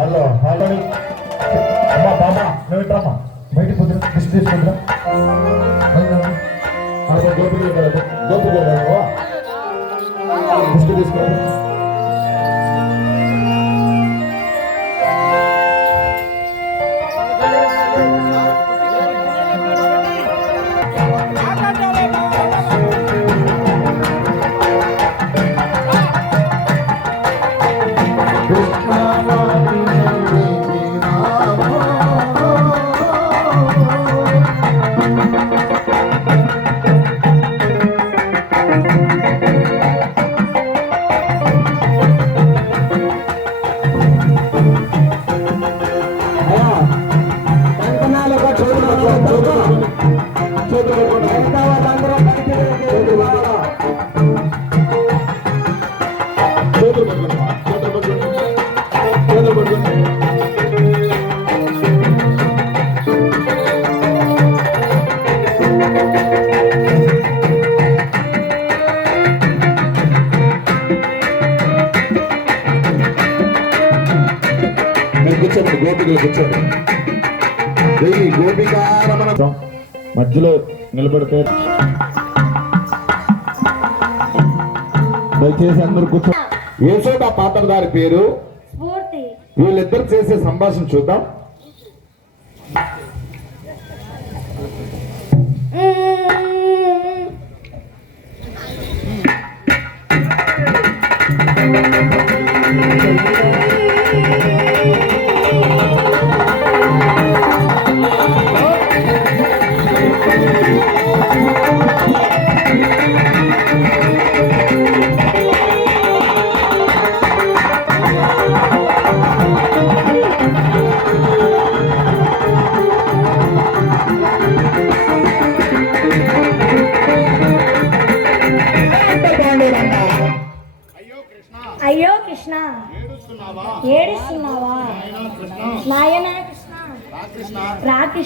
Hello hello అమ్మా బామ్మ నువ్వు ఇట్రమ్మా బయట కుదిరి దిష్టి తీసుకుందా గోపి గోపి దిష్టి తీసుకురా నిలబెడితే దయచేసి అందరు కూర్చో. యశోద పాత్రధారి పేరు. వీళ్ళిద్దరు చేసే సంభాషణ చూద్దాం.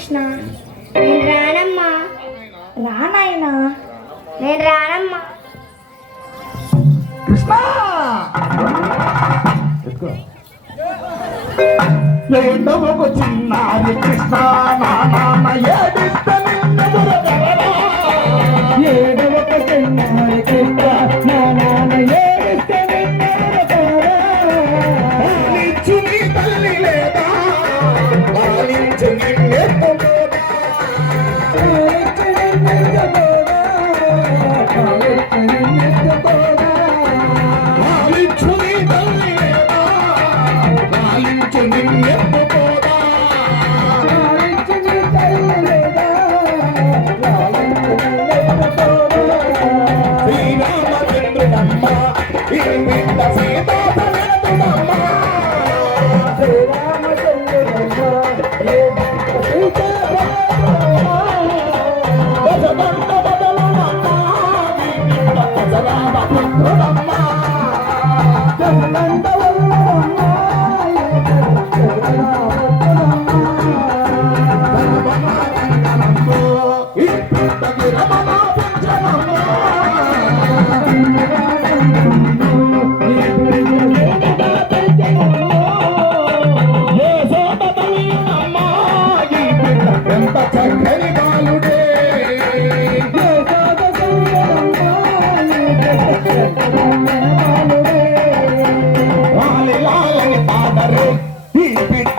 కృష్ణ. నేను రానమ్మా. రానాయనా? నేను రానమ్మా. కృష్ణ! ఏంటో ఒక చిన్నారి కృష్ణ నాన్న ఏడు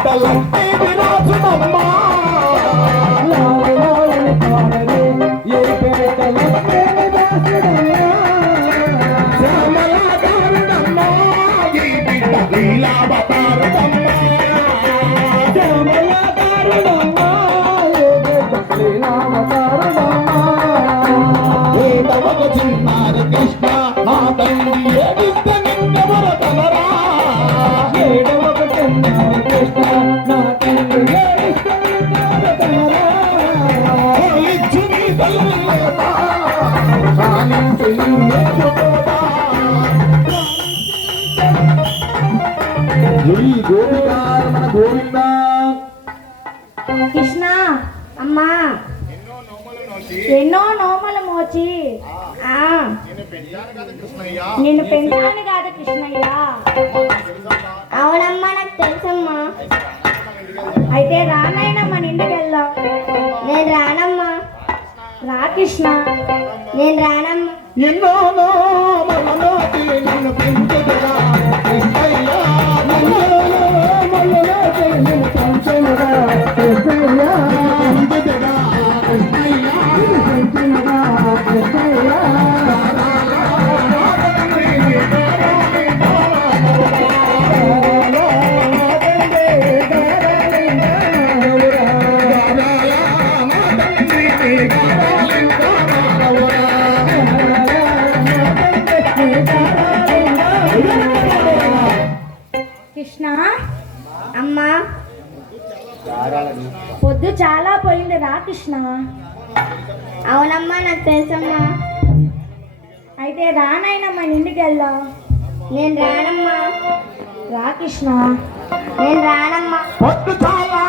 Balante, mira tu mamá. రానమ్మా ఎన్నో రాకృష్ణ నేను రానమ్మా. పొద్దు చాలా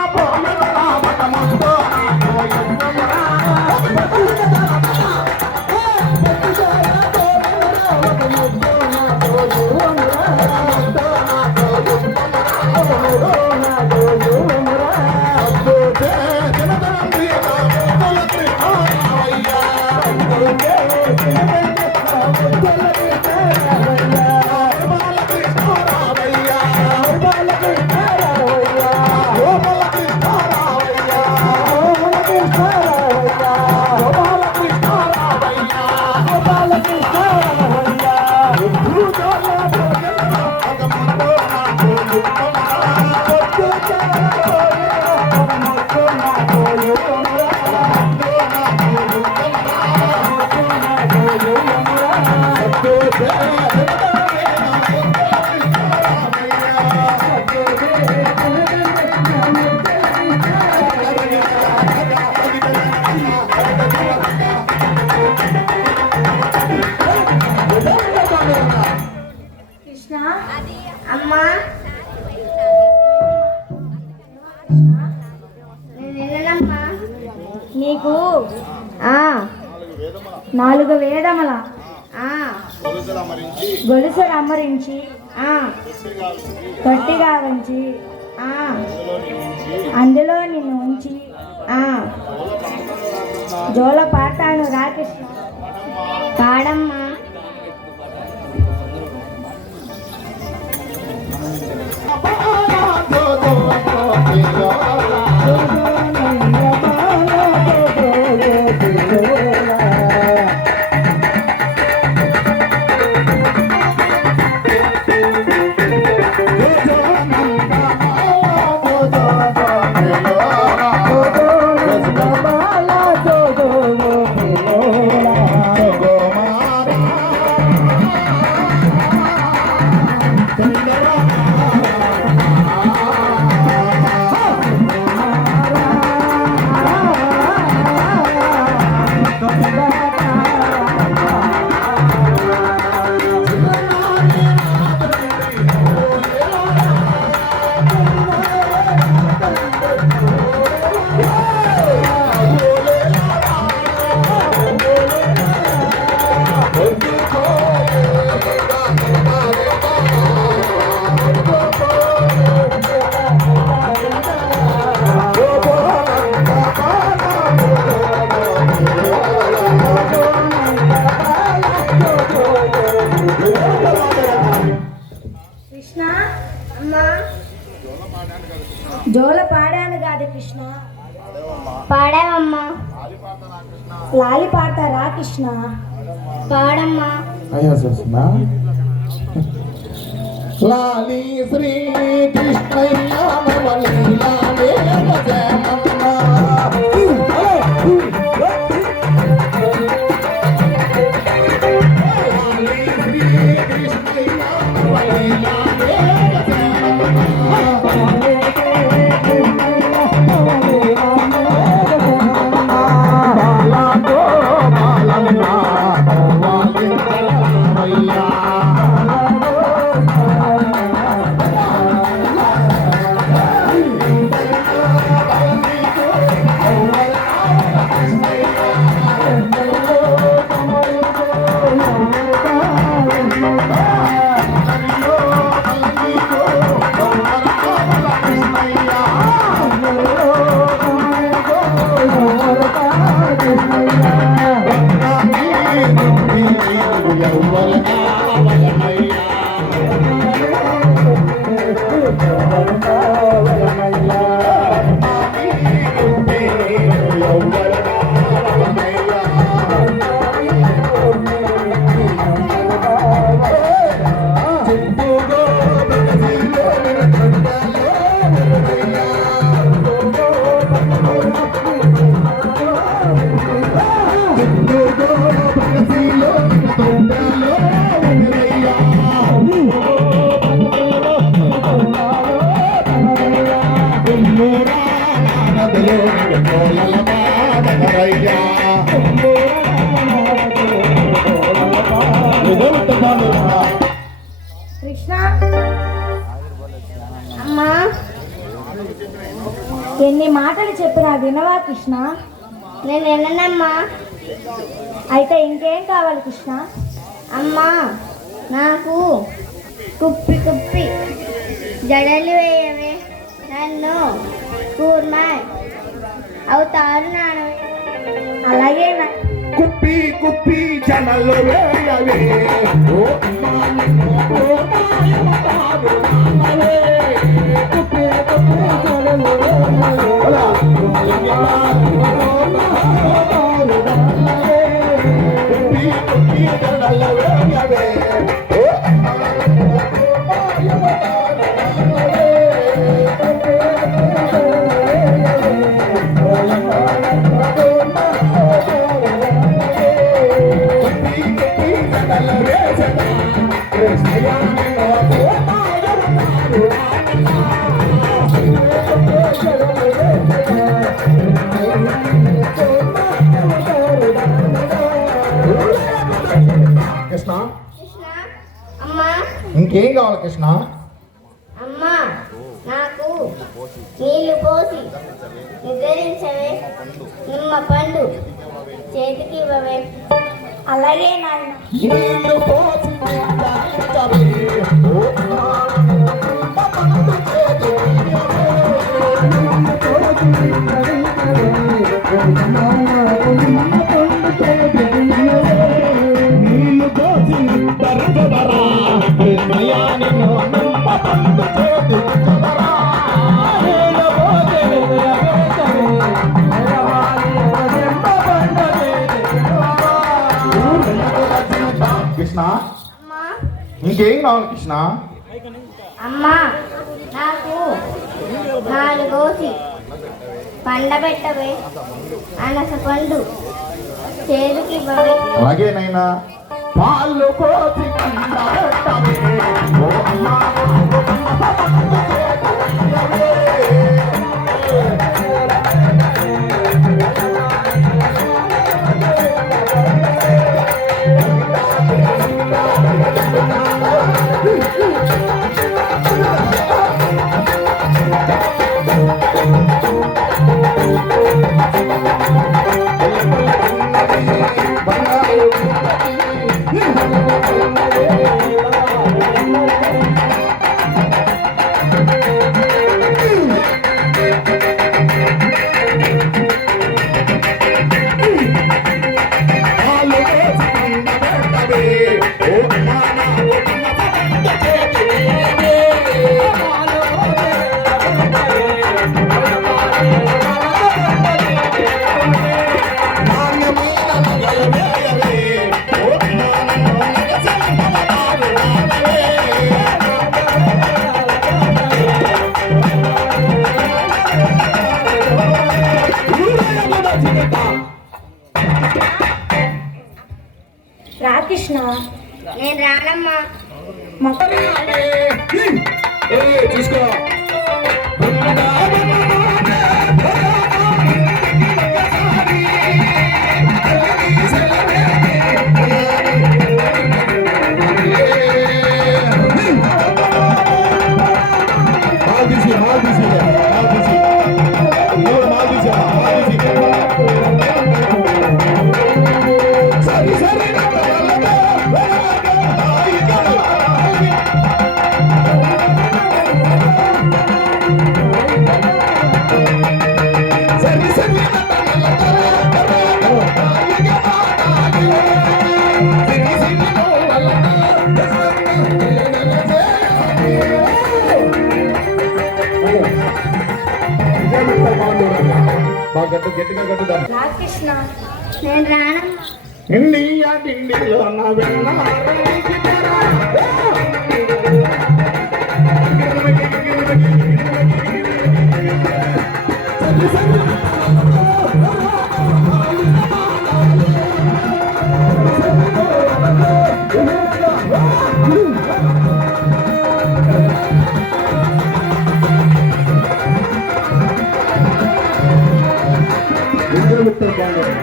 గొలుసు అమ్మరించి గట్టిగా ఉంచి అందులో నిన్ను ఉంచి ఆ. జోల పాడతాను రా Oh, పాడమ్మా కృష్ణ జోల పాడాను కాదు కృష్ణ. పాడావమ్మా. లాలి పాడతా రా కృష్ణ. పాడమ్మా. అయ్యా చూస్తున్నా లాలి శ్రీ కృష్ణయ్య నవలి లాలే భజనమ్మ. లాలి కృష్ణ. అమ్మా. ఎన్ని మాటలు చెప్పినా వినవా కృష్ణ? నేను వెళ్ళనమ్మా అయితే ఇంకేం కావాలి కృష్ణ? అమ్మా నాకు కుప్పి కుప్పి జడలు వేయవే. నన్ను కూర్మా. అవుతారు నాన్న అలాగే నా- కుప్పి కుప్పి జనలు వేయవే. ఓ మానవ, ఇంకేం కావాలి ఇంకేం కావాలి కృష్ణ? అమ్మా నాకు నాలుగు కోసి పండబెట్టవే అనస పండు చేతికి ఇవ్వవే. అలాగే నైనా. పాలు కోసి కింద ఓ నేను రానమ్మా. చూసుకో. గట్టిగా కట్టుదాం రాకృష్ణ నేను రానమ్మా ఇండియా డిండిలో నా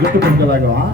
விட்டு கொடுத்ததாகவும்